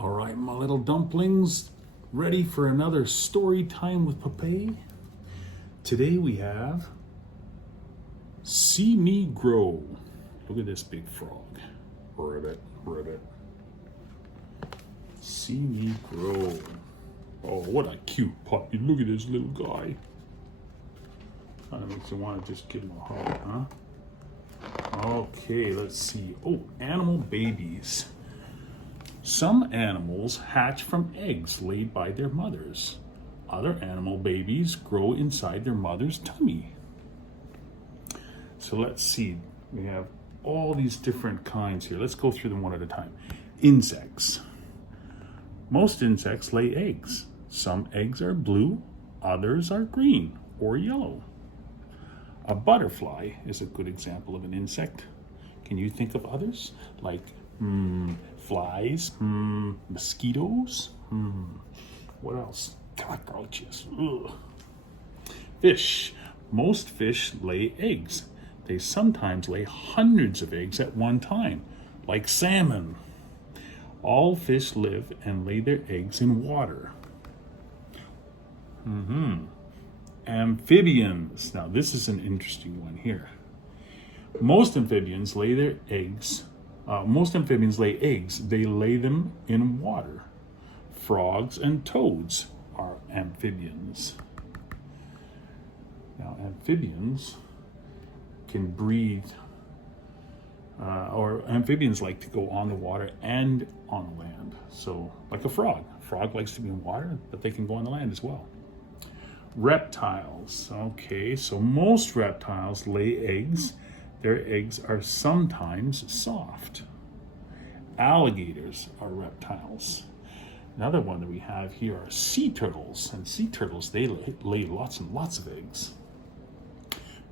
All right, my little dumplings, ready for another story time with Pépé? Today we have See Me Grow. Look at this big frog. Ribbit, ribbit. See me grow. Oh, what a cute puppy. Look at this little guy. Kind of makes you want to just give him a hug, huh? Okay, let's see. Oh, animal babies. Some animals hatch from eggs laid by their mothers. Other animal babies grow inside their mother's tummy. So let's see. We have all these different kinds here. Let's go through them one at a time. Insects. Most insects lay eggs. Some eggs are blue, others are green or yellow. A butterfly is a good example of an insect. Can you think of others? Like flies, mosquitoes, what else? Cockroaches. Ugh. Fish. Most fish lay eggs. They sometimes lay hundreds of eggs at one time, like salmon. All fish live and lay their eggs in water. Amphibians. Now this is an interesting one here. Most amphibians lay eggs. They lay them in water. Frogs and toads are amphibians. Now amphibians can breathe, or amphibians like to go on the water and on the land. So like a frog. A frog likes to be in water, but they can go on the land as well. Reptiles. Okay, so most reptiles lay eggs. Their eggs are sometimes soft. Alligators are reptiles. Another one that we have here are sea turtles. And sea turtles, they lay lots and lots of eggs.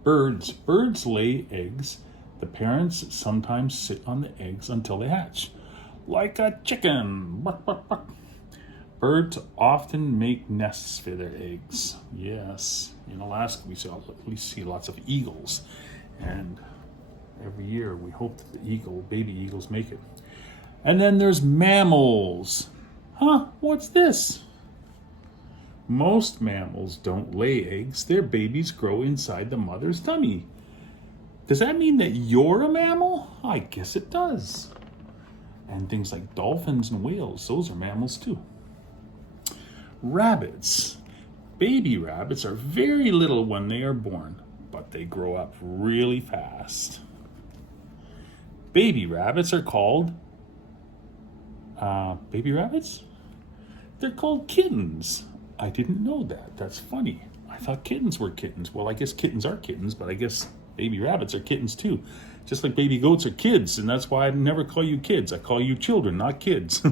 Birds. Birds lay eggs. The parents sometimes sit on the eggs until they hatch. Like a chicken. Buck, buck, buck. Birds often make nests for their eggs. Yes. In Alaska, we see lots of eagles. And every year we hope that the baby eagles make it. And then there's mammals. Huh? What's this? Most mammals don't lay eggs. Their babies grow inside the mother's tummy. Does that mean that you're a mammal? I guess it does. And things like dolphins and whales, those are mammals too. Rabbits. Baby rabbits are very little when they are born, but they grow up really fast. Baby rabbits are called baby rabbits? They're called kittens. I didn't know that. That's funny. I thought kittens were kittens. Well, I guess kittens are kittens, but I guess baby rabbits are kittens too. Just like baby goats are kids, and that's why I never call you kids. I call you children, not kids.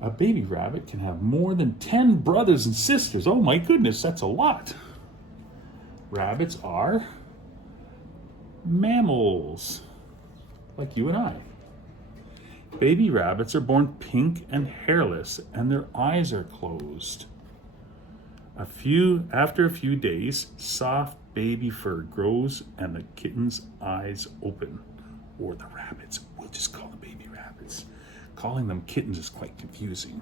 A baby rabbit can have more than 10 brothers and sisters. Oh my goodness, that's a lot. Rabbits are mammals, like you and I. Baby rabbits are born pink and hairless, and their eyes are closed. After a few days, soft baby fur grows and the kitten's eyes open. Or the rabbits. We'll just call them baby rabbits. Calling them kittens is quite confusing.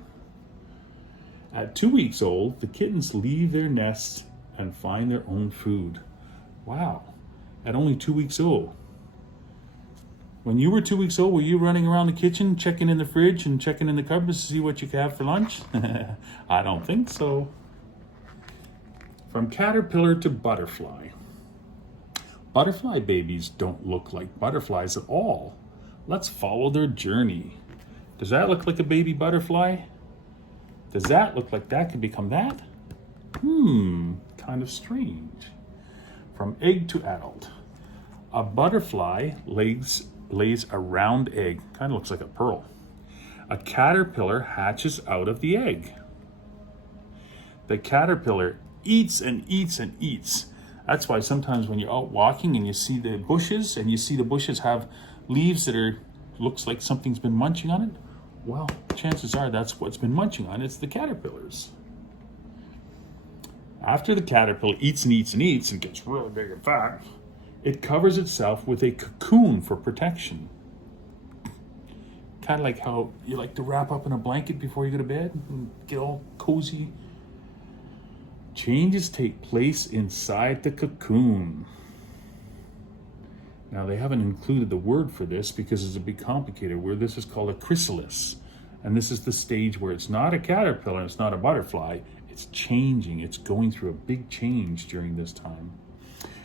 At 2 weeks old, the kittens leave their nests and find their own food. Wow, at only 2 weeks old. When you were 2 weeks old, were you running around the kitchen, checking in the fridge and checking in the cupboards to see what you could have for lunch? I don't think so. From caterpillar to butterfly. Butterfly babies don't look like butterflies at all. Let's follow their journey. Does that look like a baby butterfly? Does that look like that could become that? Kind of strange. From egg to adult. A butterfly lays a round egg. Kind of looks like a pearl. A caterpillar hatches out of the egg. The caterpillar eats and eats and eats. That's why sometimes when you're out walking and you see the bushes have leaves that looks like something's been munching on it, well, chances are that's what's been munching on it. It's the caterpillars. After the caterpillar eats and eats and eats and gets really big and fat, it covers itself with a cocoon for protection. Kind of like how you like to wrap up in a blanket before you go to bed and get all cozy. Changes take place inside the cocoon. Now, they haven't included the word for this because it's a bit complicated, where this is called a chrysalis. And this is the stage where it's not a caterpillar, it's not a butterfly, it's changing. It's going through a big change during this time.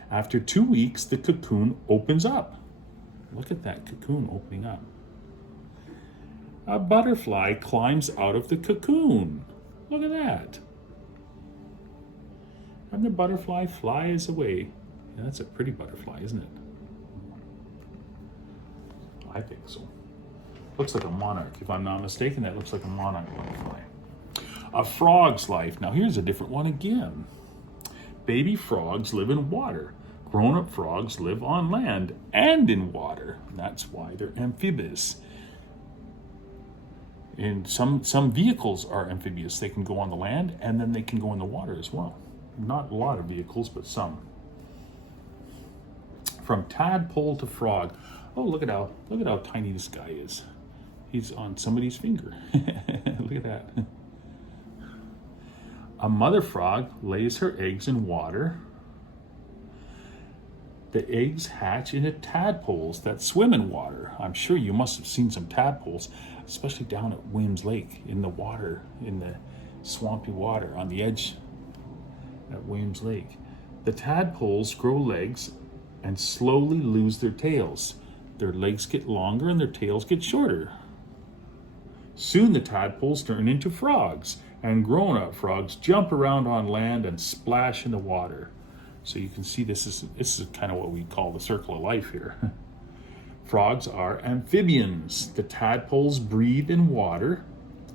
After 2 weeks, the cocoon opens up. Look at that cocoon opening up. A butterfly climbs out of the cocoon. Look at that. And the butterfly flies away. Yeah, that's a pretty butterfly, isn't it? I think so. Looks like a monarch. If I'm not mistaken, that looks like a monarch butterfly. A frog's life. Now here's a different one again. Baby frogs live in water. Grown-up frogs live on land and in water. That's why they're amphibious. And some vehicles are amphibious. They can go on the land and then they can go in the water as well. Not a lot of vehicles, but some. From tadpole to frog. Oh, look at how tiny this guy is. He's on somebody's finger. Look at that. A mother frog lays her eggs in water. The eggs hatch into tadpoles that swim in water. I'm sure you must have seen some tadpoles, especially down at Williams Lake, in the water, in the swampy water on the edge at Williams Lake. The tadpoles grow legs and slowly lose their tails. Their legs get longer and their tails get shorter. Soon the tadpoles turn into frogs, and grown-up frogs jump around on land and splash in the water. So you can see this is kind of what we call the circle of life here. Frogs are amphibians. The tadpoles breathe in water,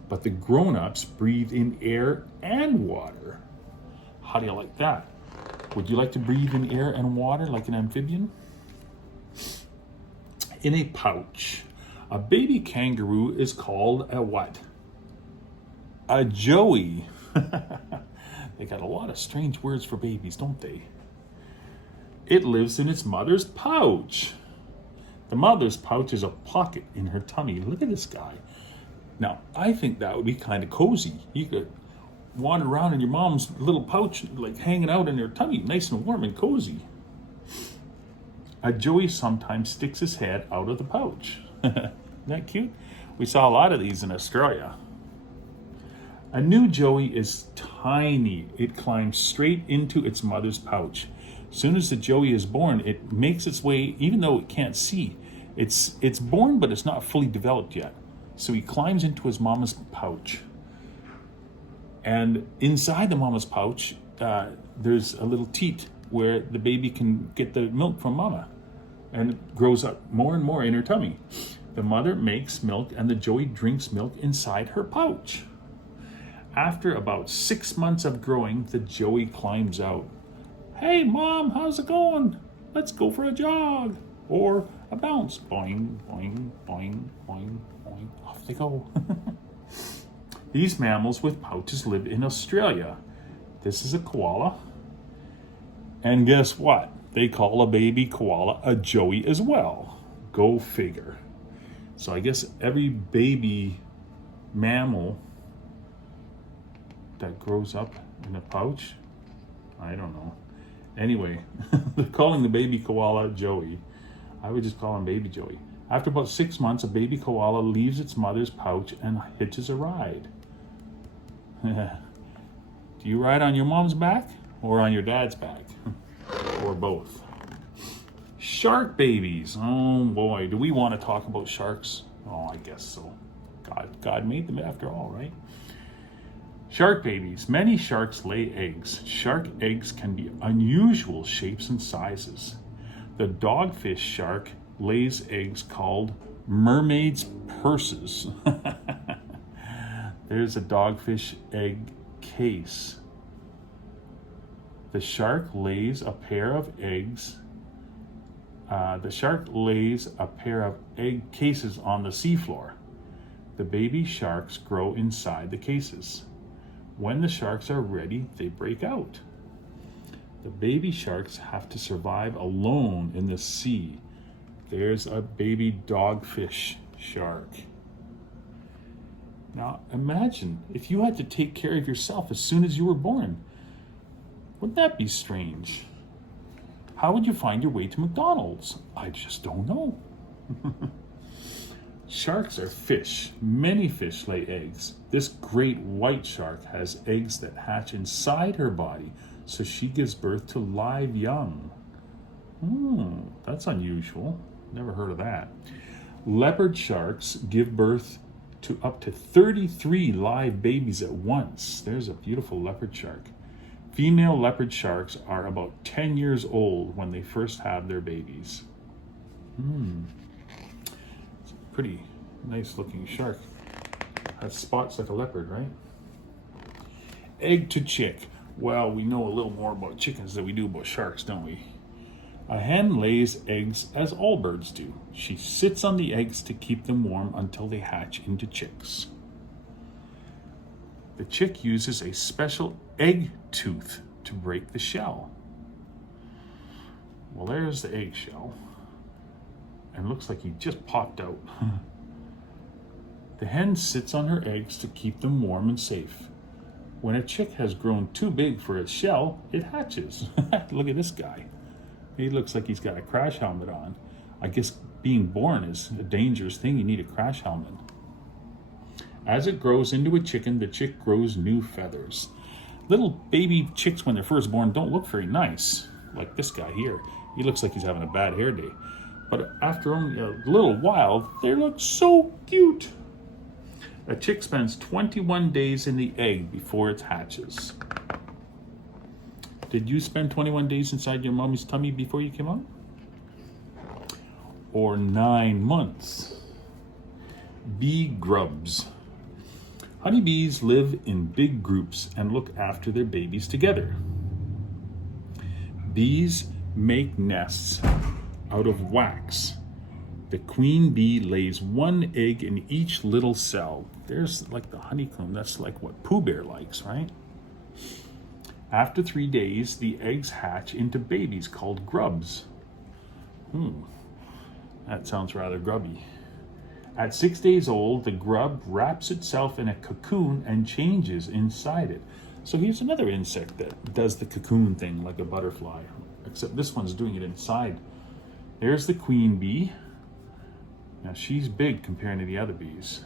but the grown-ups breathe in air and water. How do you like that? Would you like to breathe in air and water like an amphibian? In a pouch. A baby kangaroo is called a what? A joey. They got a lot of strange words for babies, don't they? It lives in its mother's pouch. The mother's pouch is a pocket in her tummy. Look at this guy. Now, I think that would be kind of cozy. You could wander around in your mom's little pouch, like hanging out in her tummy, nice and warm and cozy. A joey sometimes sticks his head out of the pouch. Isn't that cute? We saw a lot of these in Australia. A new joey is tiny. It climbs straight into its mother's pouch. As soon as the joey is born, it makes its way, even though it can't see. It's born, but it's not fully developed yet. So he climbs into his mama's pouch. And inside the mama's pouch, there's a little teat where the baby can get the milk from mama. And it grows up more and more in her tummy. The mother makes milk and the joey drinks milk inside her pouch. After about 6 months of growing, the joey climbs out. Hey, Mom, how's it going? Let's go for a jog. Or a bounce. Boing, boing, boing, boing, boing. Off they go. These mammals with pouches live in Australia. This is a koala. And guess what? They call a baby koala a joey as well. Go figure. So I guess every baby mammal that grows up in a pouch, I don't know. Anyway, they're calling the baby koala Joey. I would just call him baby Joey. After about 6 months, a baby koala leaves its mother's pouch and hitches a ride. Do you ride on your mom's back or on your dad's back? Or both? Shark babies. Oh boy, do we want to talk about sharks? Oh, I guess so. God made them after all, right? Shark babies. Many sharks lay eggs. Shark eggs can be unusual shapes and sizes. The dogfish shark lays eggs called mermaid's purses. There's a dogfish egg case. The shark lays a pair of eggs. The shark lays a pair of egg cases on the seafloor. The baby sharks grow inside the cases. When the sharks are ready, they break out. The baby sharks have to survive alone in the sea. There's a baby dogfish shark. Now imagine if you had to take care of yourself as soon as you were born. Wouldn't that be strange? How would you find your way to McDonald's? I just don't know. Sharks are fish. Many fish lay eggs. This great white shark has eggs that hatch inside her body, so she gives birth to live young. That's unusual. Never heard of that. Leopard sharks give birth to up to 33 live babies at once. There's a beautiful leopard shark. Female leopard sharks are about 10 years old when they first have their babies. It's a pretty nice looking shark. Has spots like a leopard, right? Egg to chick. Well, we know a little more about chickens than we do about sharks, don't we? A hen lays eggs as all birds do. She sits on the eggs to keep them warm until they hatch into chicks. The chick uses a special egg tooth to break the shell. Well, there's the eggshell. And looks like he just popped out. The hen sits on her eggs to keep them warm and safe. When a chick has grown too big for its shell, it hatches. Look at this guy. He looks like he's got a crash helmet on. I guess being born is a dangerous thing. You need a crash helmet. As it grows into a chicken, the chick grows new feathers. Little baby chicks, when they're first born, don't look very nice. Like this guy here. He looks like he's having a bad hair day. But after only a little while, they look so cute. A chick spends 21 days in the egg before it hatches. Did you spend 21 days inside your mommy's tummy before you came out? Or 9 months? Bee grubs. Honeybees live in big groups and look after their babies together. Bees make nests out of wax. The queen bee lays one egg in each little cell. There's like the honeycomb. That's like what Pooh Bear likes, right? After 3 days, the eggs hatch into babies called grubs. That sounds rather grubby. At 6 days old, the grub wraps itself in a cocoon and changes inside it. So here's another insect that does the cocoon thing like a butterfly, except this one's doing it inside. There's the queen bee. Now she's big compared to the other bees.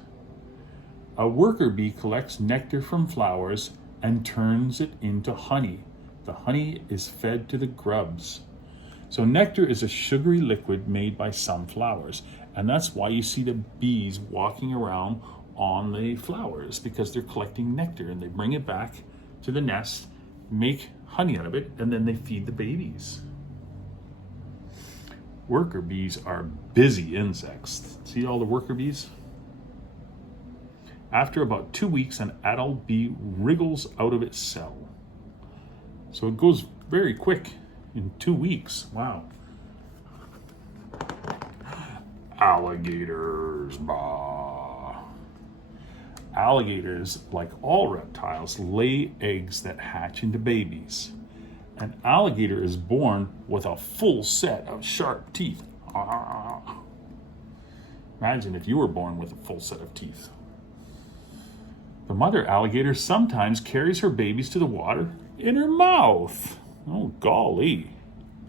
A worker bee collects nectar from flowers and turns it into honey. The honey is fed to the grubs. So nectar is a sugary liquid made by some flowers, and that's why you see the bees walking around on the flowers, because they're collecting nectar and they bring it back to the nest, make honey out of it, and then they feed the babies. Worker bees are busy insects. See all the worker bees? After about 2 weeks, an adult bee wriggles out of its cell. So it goes very quick in 2 weeks. Wow. Alligators. Bah. Alligators, like all reptiles, lay eggs that hatch into babies. An alligator is born with a full set of sharp teeth. Imagine if you were born with a full set of teeth. The mother alligator sometimes carries her babies to the water in her mouth. Oh, golly.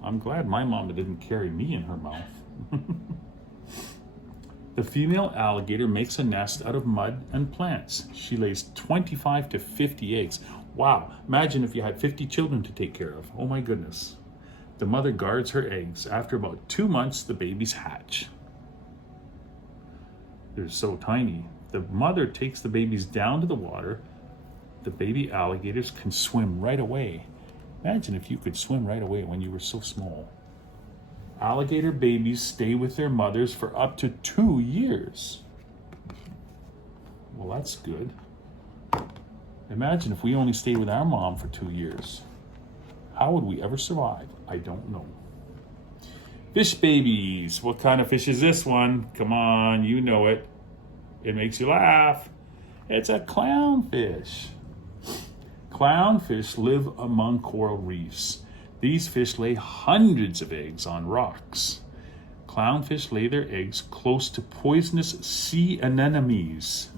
I'm glad my mama didn't carry me in her mouth. The female alligator makes a nest out of mud and plants. She lays 25 to 50 eggs. Wow, imagine if you had 50 children to take care of. Oh my goodness. The mother guards her eggs. After about 2 months, the babies hatch. They're so tiny. The mother takes the babies down to the water. The baby alligators can swim right away. Imagine if you could swim right away when you were so small. Alligator babies stay with their mothers for up to 2 years. Well, that's good. Imagine if we only stayed with our mom for 2 years. How would we ever survive? I don't know. Fish babies. What kind of fish is this one? Come on, you know it. It makes you laugh. It's a clownfish. Clownfish live among coral reefs. These fish lay hundreds of eggs on rocks. Clownfish lay their eggs close to poisonous sea anemones.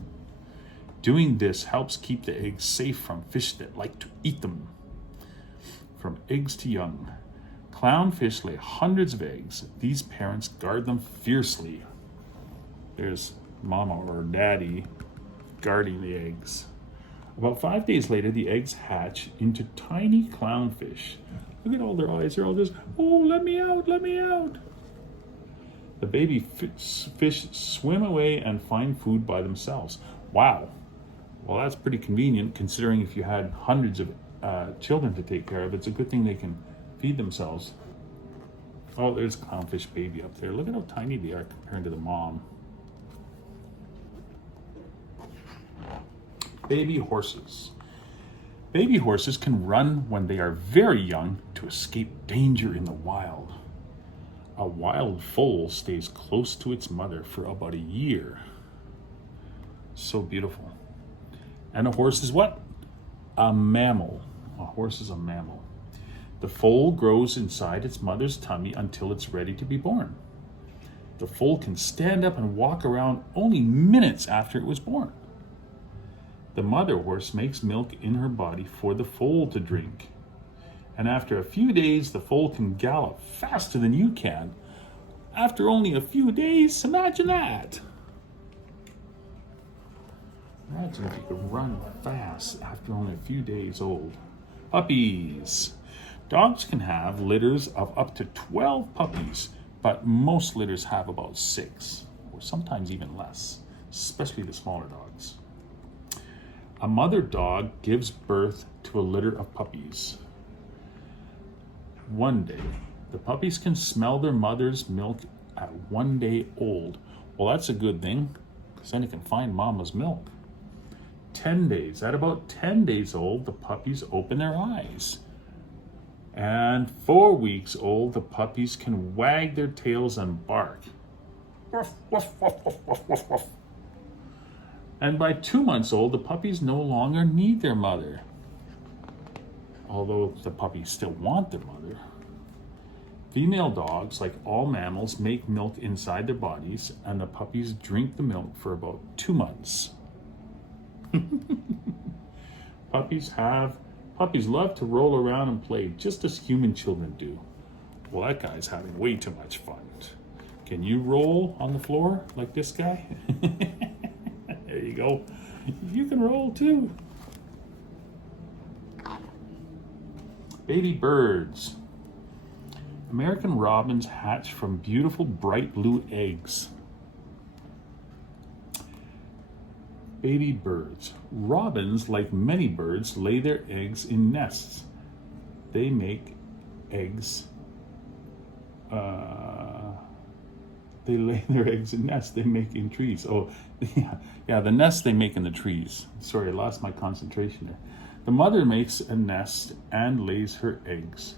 Doing this helps keep the eggs safe from fish that like to eat them. From eggs to young. Clownfish lay hundreds of eggs. These parents guard them fiercely. There's mama or daddy guarding the eggs. About 5 days later, the eggs hatch into tiny clownfish. Look at all their eyes. They're all just, oh, let me out, let me out. The baby fish swim away and find food by themselves. Wow. Well, that's pretty convenient considering if you had hundreds of children to take care of. It's a good thing they can feed themselves. Oh, there's clownfish baby up there. Look at how tiny they are compared to the mom. Baby horses. Baby horses can run when they are very young to escape danger in the wild. A wild foal stays close to its mother for about a year. So beautiful. And a horse is what? A mammal. A horse is a mammal. The foal grows inside its mother's tummy until it's ready to be born. The foal can stand up and walk around only minutes after it was born. The mother horse makes milk in her body for the foal to drink. And after a few days, the foal can gallop faster than you can. After only a few days, imagine that. Imagine if you could run fast after only a few days old. Puppies. Dogs can have litters of up to 12 puppies, but most litters have about 6, or sometimes even less, especially the smaller dogs. A mother dog gives birth to a litter of puppies. One day, the puppies can smell their mother's milk at 1 day old. Well, that's a good thing, because then it can find mama's milk. 10 days. At about 10 days old, the puppies open their eyes. And 4 weeks old, the puppies can wag their tails and bark. Woof, woof, woof, woof, woof, woof, woof. And by 2 months old, the puppies no longer need their mother. Although the puppies still want their mother. Female dogs, like all mammals, make milk inside their bodies, and the puppies drink the milk for about 2 months. Puppies love to roll around and play just as human children do. Well, that guy's having way too much fun. Can you roll on the floor like this guy? There you go. You can roll too. Baby birds. American robins hatch from beautiful bright blue eggs. Baby birds. Robins, like many birds, lay their eggs in nests. They make eggs. They lay their eggs in nests they make in trees. Oh, yeah, the nests they make in the trees. Sorry, I lost my concentration there. The mother makes a nest and lays her eggs.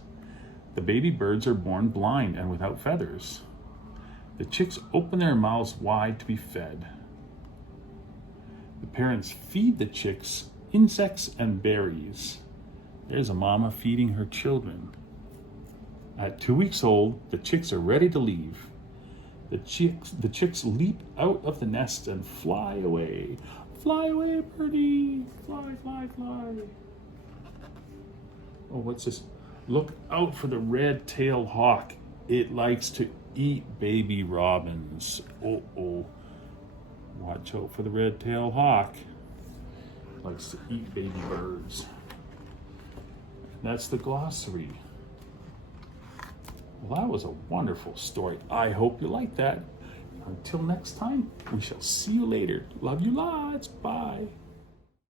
The baby birds are born blind and without feathers. The chicks open their mouths wide to be fed. The parents feed the chicks insects and berries. There's a mama feeding her children. At 2 weeks old, the chicks are ready to leave. The chicks leap out of the nest and fly away. Fly away, birdie. Fly, fly, fly. Oh, what's this? Look out for the red-tailed hawk. It likes to eat baby robins. Oh. Watch out for the red-tailed hawk. It likes to eat baby birds. That's the glossary. Well, that was a wonderful story. I hope you liked that. Until next time, we shall see you later. Love you lots. Bye.